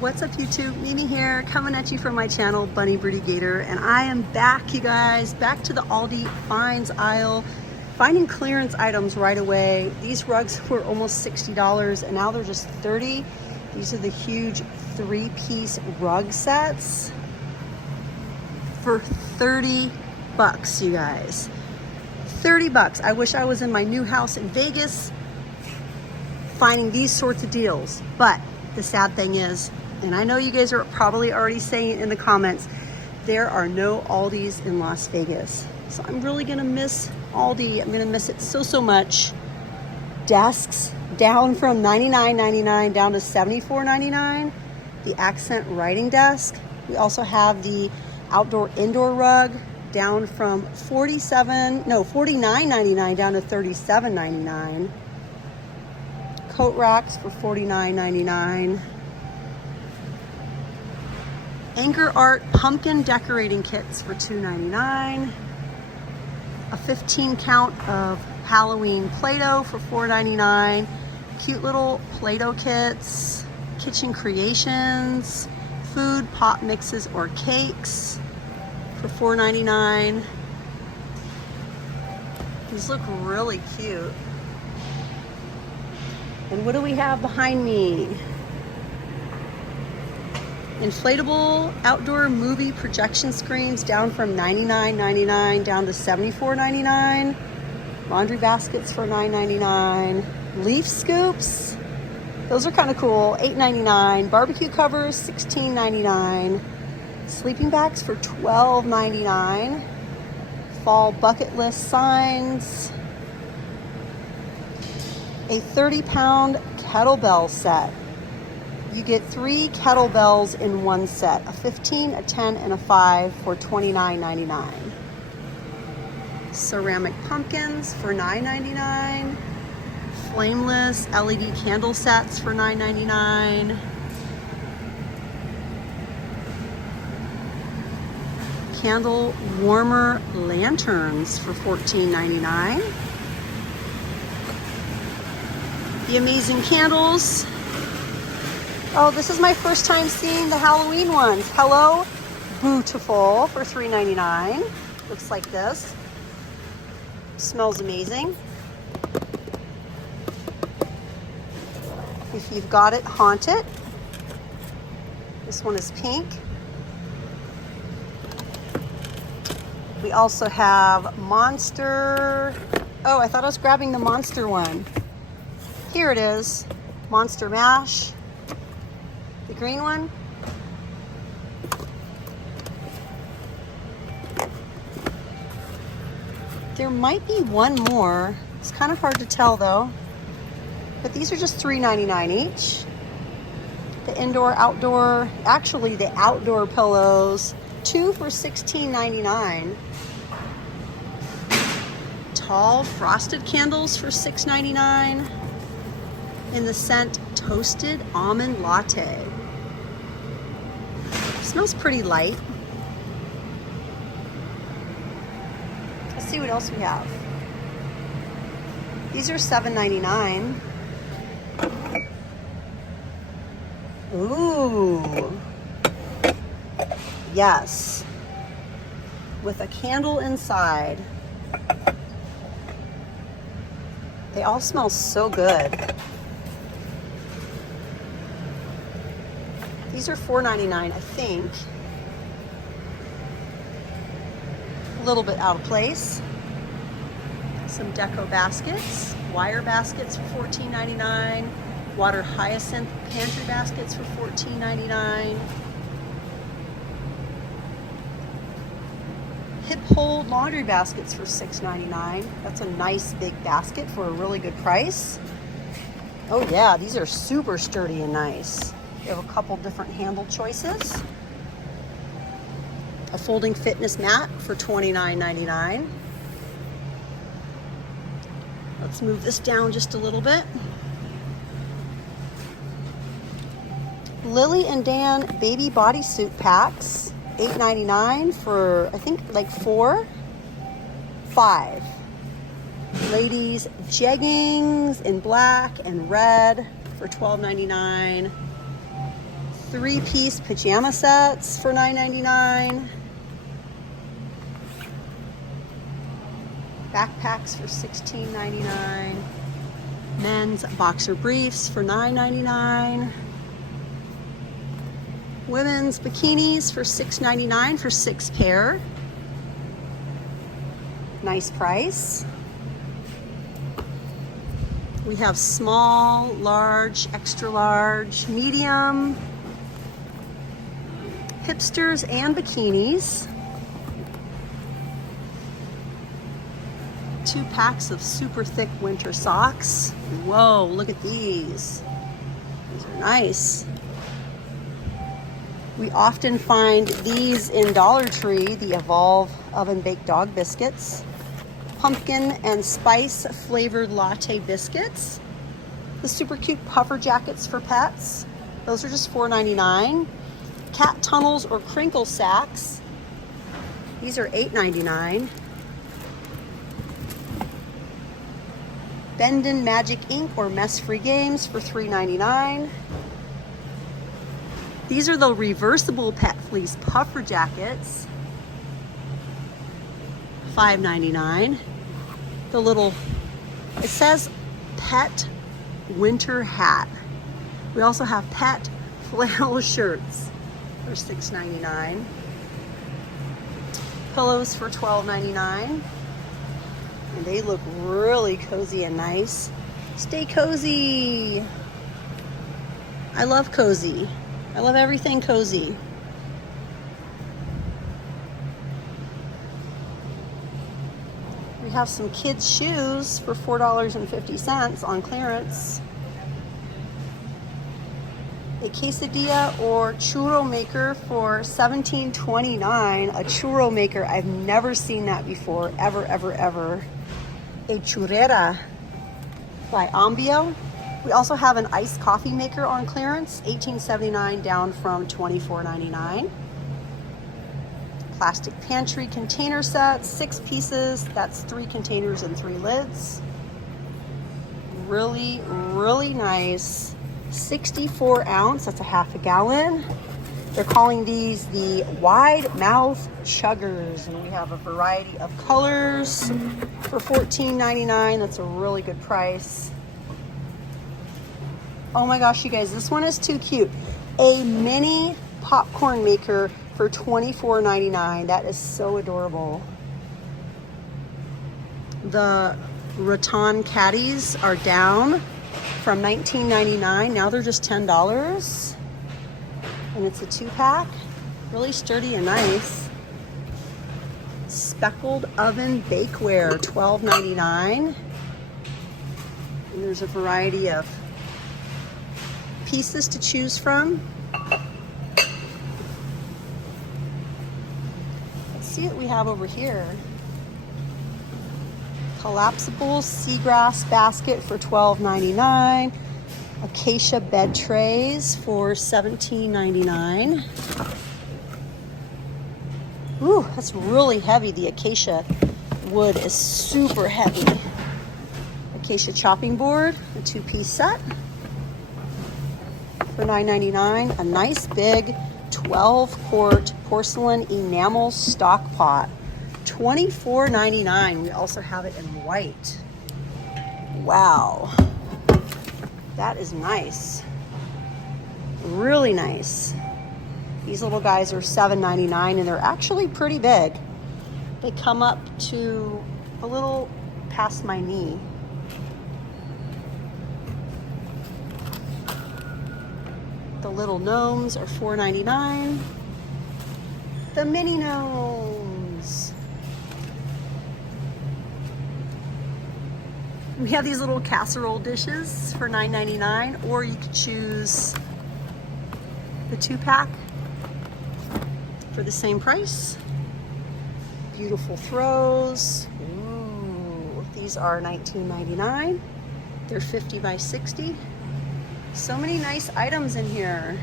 What's up YouTube? Mimi here, coming at you from my channel, Bunny Birdy Gator, and I am back, you guys, back to the Aldi Finds aisle, finding clearance items right away. These rugs were almost $60 and now they're just $30. These are the huge 3-piece rug sets for 30 bucks, you guys. 30 bucks. I wish I was in my new house in Vegas finding these sorts of deals, but the sad thing is, and I know you guys are probably already saying it in the comments, there are no Aldis in Las Vegas. So I'm really gonna miss Aldi. I'm gonna miss it so much. Desks down from $99.99 down to $74.99. The accent writing desk. We also have the outdoor indoor rug down from $49.99 down to $37.99. Coat racks for $49.99. Anchor Art pumpkin decorating kits for $2.99. A 15 count of Halloween Play-Doh for $4.99. Cute little Play-Doh kits, kitchen creations, food pop mixes or cakes for $4.99. These look really cute. And what do we have behind me? Inflatable outdoor movie projection screens down from $99.99 down to $74.99. Laundry baskets for $9.99. Leaf scoops, those are kind of cool, $8.99. Barbecue covers, $16.99. Sleeping bags for $12.99. Fall bucket list signs. A 30-pound kettlebell set. You get 3 kettlebells in one set, a 15, a 10, and a 5 for $29.99. Ceramic pumpkins for $9.99. Flameless LED candle sets for $9.99. Candle warmer lanterns for $14.99. The amazing candles. Oh, this is my first time seeing the Halloween ones. Hello, Beautiful for $3.99. Looks like this. Smells amazing. If you've got it, haunt it. This one is pink. We also have Monster. Oh, I thought I was grabbing the Monster one. Here it is, Monster Mash. The green one. There might be one more. It's kind of hard to tell though. But these are just $3.99 each. The indoor, outdoor, actually the outdoor pillows, 2 for $16.99. Tall frosted candles for $6.99. In the scent Toasted Almond Latte. Smells pretty light. Let's see what else we have. These are $7.99. Ooh. Yes. With a candle inside. They all smell so good. These are $4.99, I think. A little bit out of place. Some deco baskets, wire baskets for $14.99. Water hyacinth pantry baskets for $14.99. Hip hold laundry baskets for $6.99. That's a nice big basket for a really good price. Oh yeah, these are super sturdy and nice. We have a couple different handle choices. A folding fitness mat for $29.99. Let's move this down just a little bit. Lily and Dan baby bodysuit packs, $8.99 for, I think, like 5. Ladies jeggings in black and red for $12.99. 3-piece pajama sets for $9.99. Backpacks for $16.99. Men's boxer briefs for $9.99. Women's bikinis for $6.99 for 6 pair. Nice price. We have small, large, extra large, medium, hipsters and bikinis. 2 packs of super thick winter socks. Whoa, look at these. These are nice. We often find these in Dollar Tree, the Evolve Oven Baked Dog Biscuits. Pumpkin and spice flavored latte biscuits. The super cute puffer jackets for pets. Those are just $4.99. Cat tunnels or crinkle sacks. These are $8.99. Bendin Magic Ink or mess-free games for $3.99. These are the reversible pet fleece puffer jackets, $5.99. The little, it says pet winter hat. We also have pet flannel shirts for $6.99. Pillows for $12.99. And they look really cozy and nice. Stay cozy. I love cozy. I love everything cozy. We have some kids' shoes for $4.50 on clearance. A quesadilla or churro maker for $17.29. A churro maker, I've never seen that before, ever, ever, ever. A churrera by Ambio. We also have an iced coffee maker on clearance, $18.79 down from $24.99. Plastic pantry container set, 6 pieces. That's 3 containers and 3 lids. Really, really nice. 64 ounce, that's a half a gallon. They're calling these the wide mouth chuggers, and we have a variety of colors for $14.99. That's a really good price. Oh my gosh, you guys, this one is too cute. A mini popcorn maker for $24.99. That is so adorable. The rattan caddies are down from $19.99. Now they're just $10. And it's a 2-pack. Really sturdy and nice. Speckled oven bakeware, $12.99. And there's a variety of pieces to choose from. Let's see what we have over here. Collapsible seagrass basket for $12.99. Acacia bed trays for $17.99. Ooh, that's really heavy. The acacia wood is super heavy. Acacia chopping board, a 2-piece set for $9.99. A nice big 12-quart porcelain enamel stock pot, $24.99. We also have it in white. Wow. That is nice. Really nice. These little guys are $7.99 and they're actually pretty big. They come up to a little past my knee. The little gnomes are $4.99. The mini gnomes. We have these little casserole dishes for $9.99, or you could choose the 2-pack for the same price. Beautiful throws. Ooh, these are $19.99. They're 50 by 60. So many nice items in here.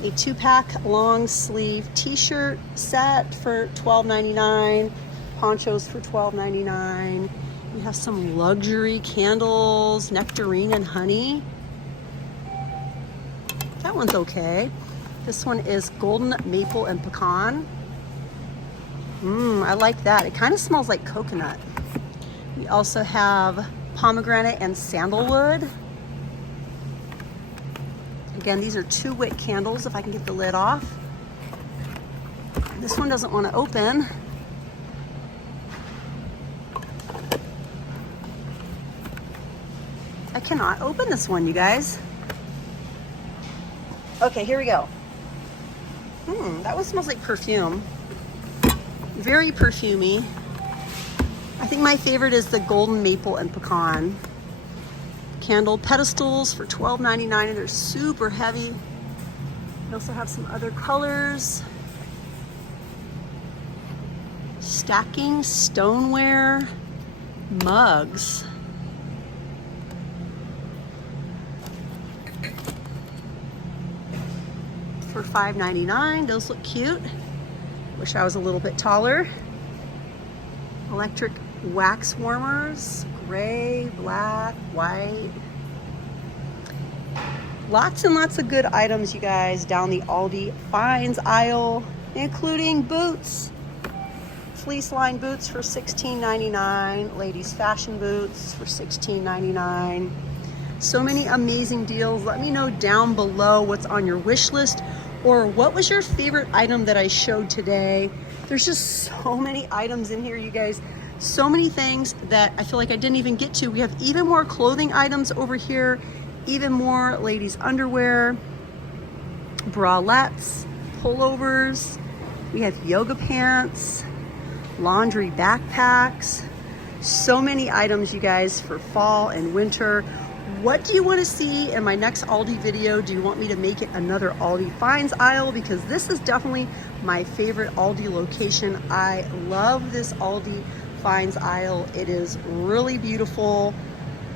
A 2-pack long sleeve t-shirt set for $12.99. Ponchos for $12.99. We have some luxury candles, nectarine and honey. That one's okay. This one is golden maple and pecan. I like that. It kind of smells like coconut. We also have pomegranate and sandalwood. Again, these are 2-wick candles if I can get the lid off. This one doesn't want to open. I cannot open this one, you guys. Okay, here we go. That one smells like perfume. Very perfumey. I think my favorite is the golden maple and pecan. Candle pedestals for $12.99, and they're super heavy. We also have some other colors. Stacking stoneware mugs. For $5.99, those look cute. Wish I was a little bit taller. Electric wax warmers, gray, black, white. Lots and lots of good items, you guys, down the Aldi Finds aisle, including boots. Fleece line boots for $16.99. Ladies fashion boots for $16.99. So many amazing deals. Let me know down below what's on your wish list, or what was your favorite item that I showed today. There's just so many items in here, you guys. So many things that I feel like I didn't even get to. We have even more clothing items over here, even more ladies underwear, bralettes, pullovers. We have yoga pants, laundry backpacks. So many items, you guys, for fall and winter. What do you want to see in my next Aldi video? Do you want me to make it another Aldi Finds aisle? Because this is definitely my favorite Aldi location. I love this Aldi Finds aisle. It is really beautiful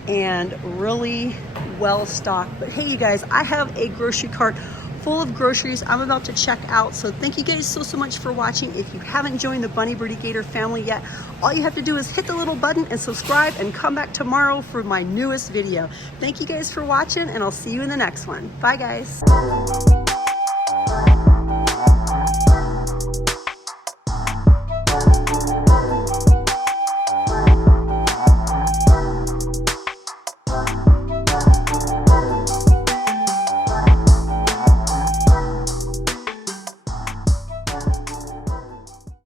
and really well stocked. But hey, you guys, I have a grocery cart full of groceries I'm about to check out. So thank you guys so much for watching. If you haven't joined the Bunny Birdie Gator family yet, all you have to do is hit the little button and subscribe, and come back tomorrow for my newest video. Thank you guys for watching, and I'll see you in the next one. Bye guys.